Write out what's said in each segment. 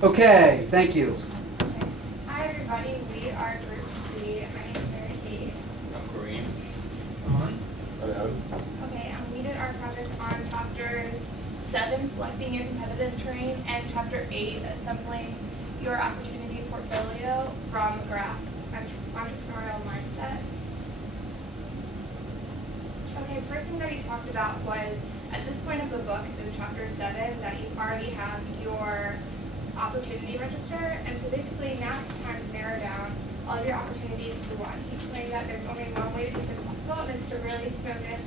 Okay, thank you. Hi everybody, we are Group C. My name is Mary Kate. I'm Kareem. Okay, and we did our project on chapters 7, selecting your competitive terrain, and chapter 8, assembling your opportunity portfolio from Graph's entrepreneurial mindset. Okay, first thing that we talked about was, at this point of the book, it's in chapter 7, that you already have your opportunity register, and so basically now it's time to narrow down all of your opportunities to one. He explained that there's only one way to be successful, and it's to really focus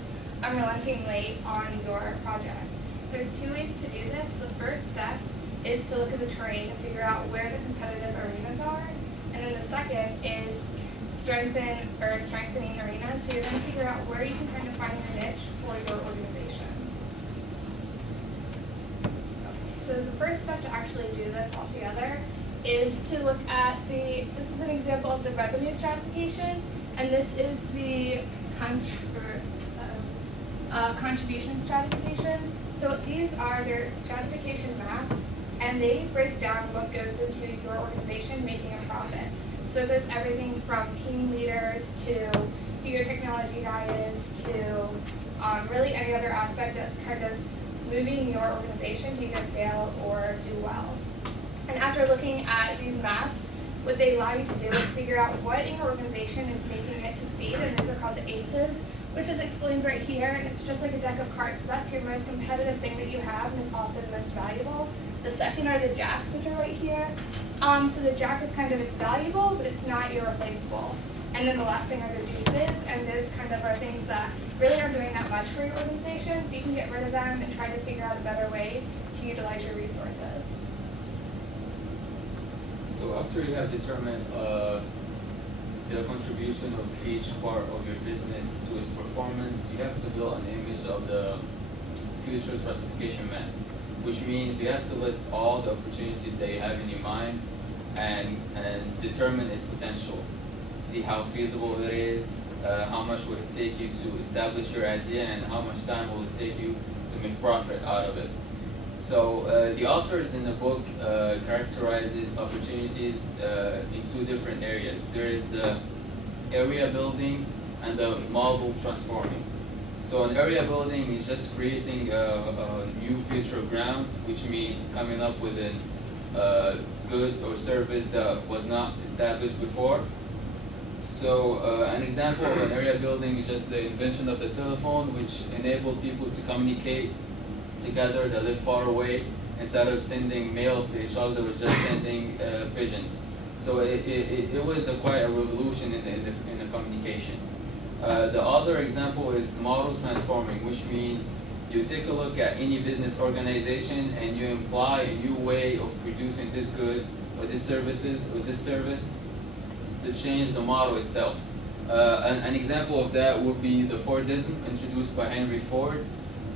unrelentingly on your project. So there's 2 ways to do this. The first step is to look at the terrain and figure out where the competitive arenas are, and then the second is strengthening arenas. So you're going to figure out where you can kind of find your niche for your organization. So the first step to actually do this all together is to look at this is an example of the revenue stratification, and this is the contribution stratification. So these are their stratification maps, and they break down what goes into your organization making a profit. So it goes everything from team leaders to who your technology guy is to really any other aspect that's kind of moving your organization to either fail or do well. And after looking at these maps, what they allow you to do is figure out what in your organization is making it succeed, and these are called the ACEs, which is explained right here, and it's just like a deck of cards. So that's your most competitive thing that you have, and it's also the most valuable. The second are the jacks, which are right here. So the jack is kind of, it's valuable, but it's not irreplaceable. And then the last thing are the deuces, and those kind of are things that really aren't doing that much for your organization, so you can get rid of them and try to figure out a better way to utilize your resources. So after you have determined the contribution of each part of your business to its performance, you have to build an image of the future stratification map, which means you have to list all the opportunities that you have in your mind and determine its potential. See how feasible it is, how much would it take you to establish your idea, and how much time will it take you to make profit out of it. So the authors in the book characterizes opportunities in 2 different areas. There is the area building and the model transforming. So an area building is just creating a new future ground, which means coming up with a good or service that was not established before. So an example of an area building is just the invention of the telephone, which enabled people to communicate together that live far away. Instead of sending mails to each other, we're just sending pigeons. So it was quite a revolution in the communication. The other example is model transforming, which means you take a look at any business organization and you imply a new way of producing this good or this service to change the model itself. An example of that would be the Fordism introduced by Henry Ford,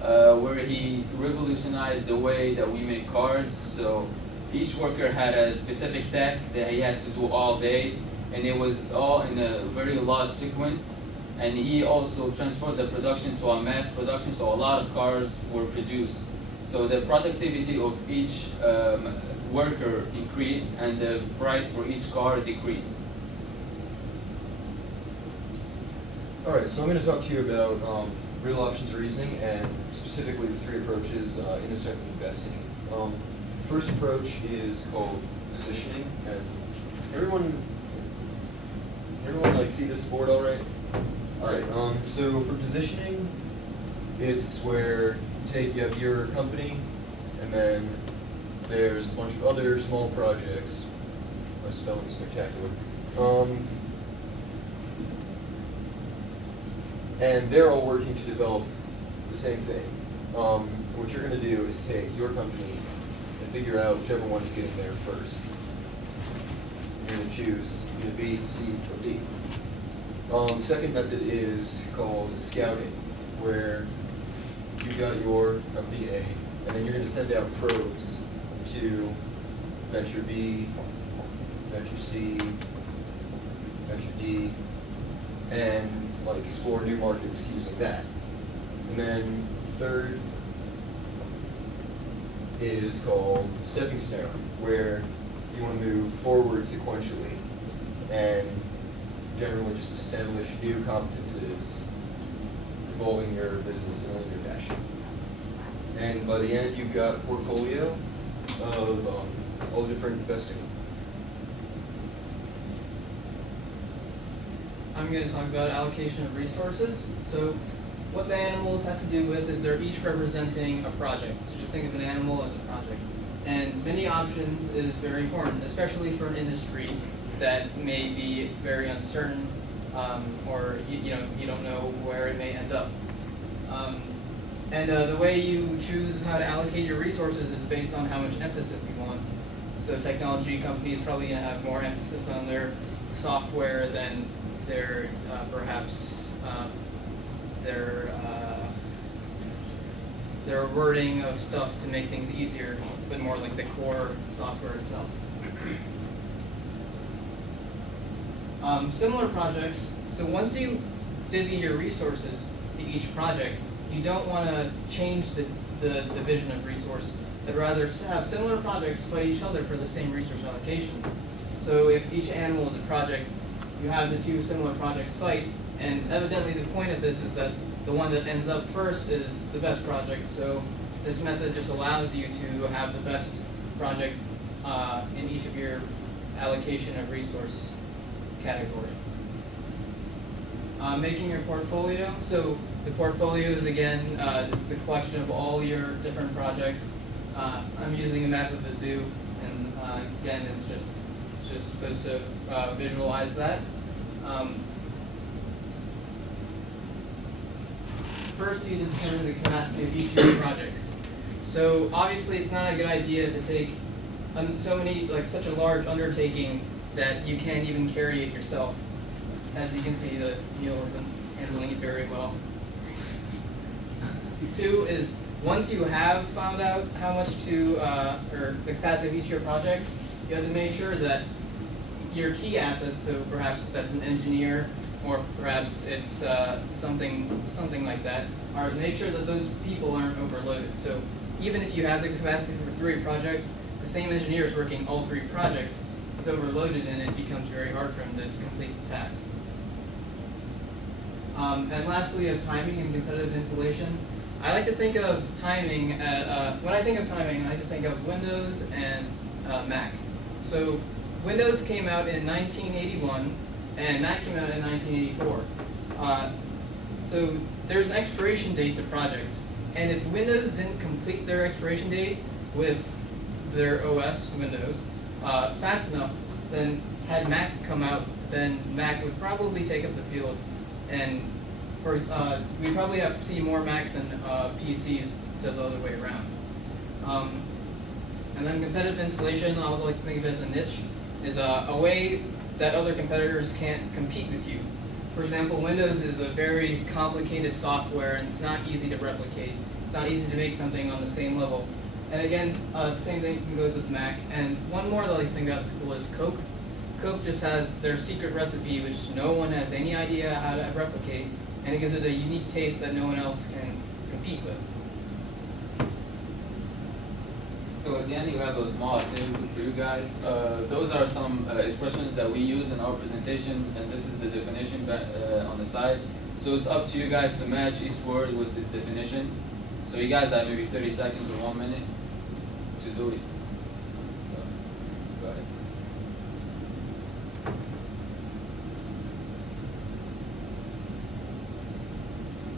where he revolutionized the way that we make cars. So each worker had a specific task that he had to do all day, and it was all in a very large sequence. And he also transferred the production to a mass production, so a lot of cars were produced. So the productivity of each worker increased, and the price for each car decreased. All right, so I'm going to talk to you about real options reasoning and specifically the 3 approaches in a certain investing. First approach is called positioning, and everyone like see this board all right? All right, so for positioning, it's where you have your company, and then there's a bunch of other small projects. My spelling's spectacular. And they're all working to develop the same thing. What you're going to do is take your company and figure out whichever one is getting there first. You're going to choose either B, C, or D. The second method is called scouting, where you've got your company A, and then you're going to send out probes to venture B, venture C, venture D, and like explore new markets using that. And then third is called stepping stone, where you want to move forward sequentially and generally just establish new competences involving your business in a linear fashion. And by the end, you've got a portfolio of all the different investing. I'm going to talk about allocation of resources. So what the animals have to do with is they're each representing a project. So just think of an animal as a project. And many options is very important, especially for an industry that may be very uncertain, or you don't know where it may end up. The way you choose how to allocate your resources is based on how much emphasis you want. So technology companies probably going to have more emphasis on their software than their perhaps their wording of stuff to make things easier, but more like the core software itself. Similar projects. So once you divvy your resources to each project, you don't want to change the division of resource, but rather have similar projects fight each other for the same resource allocation. So if each animal is a project, you have the two similar projects fight, and evidently the point of this is that the one that ends up first is the best project. So this method just allows you to have the best project in each of your allocation of resource category. Making your portfolio. So the portfolio is again, it's the collection of all your different projects. I'm using a map of the zoo, and again, it's just supposed to visualize that. First, you determine the capacity of each of your projects. So obviously, it's not a good idea to take such a large undertaking that you can't even carry it yourself. As you can see, the Neil isn't handling it very well. 2 is, once you have found out how much or the capacity of each of your projects, you have to make sure that your key assets, so perhaps that's an engineer, or perhaps it's something like that, make sure that those people aren't overloaded. So even if you have the capacity for 3 projects, the same engineer is working all 3 projects, it's overloaded and it becomes very hard for him to complete the task. And lastly, we have timing and competitive insulation. I like to think of timing, when I think of timing, I like to think of Windows and Mac. So Windows came out in 1981, and Mac came out in 1984. So there's an expiration date to projects, and if Windows didn't complete their expiration date with their OS, Windows, fast enough, then had Mac come out, then Mac would probably take up the field, and we probably see more Macs than PCs instead of the other way around. And then competitive insulation, I also like to think of it as a niche, is a way that other competitors can't compete with you. For example, Windows is a very complicated software and it's not easy to replicate. It's not easy to make something on the same level. And again, the same thing goes with Mac. And one more that I like to think about school is Coke. Coke just has their secret recipe which no one has any idea how to replicate, and it gives it a unique taste that no one else can compete with. So at the end you have those small activities for you guys. Those are some expressions that we use in our presentation, and this is the definition on the side. So it's up to you guys to match each word with its definition. So you guys have maybe 30 seconds or 1 minute to do it. Go ahead.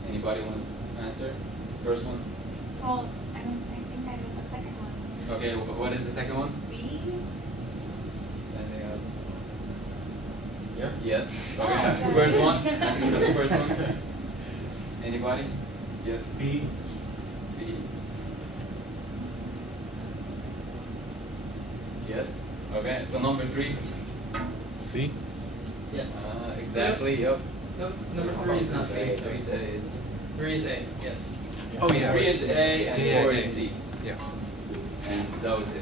Anybody want to answer? First one? Well, I think I know the second one. Okay, what is the second one? B? Anything else? Yeah? Yes. Oh, Okay. okay. First one. Answer the first one. Anybody? Yes. B. B. Yes. Okay. So number 3. C. Yes. Exactly. Yep. Nope, number 3 is not C. 3 is A, yes. Oh yeah. 3 is A and Yeah, 4 C. is C. Yeah. And that was it.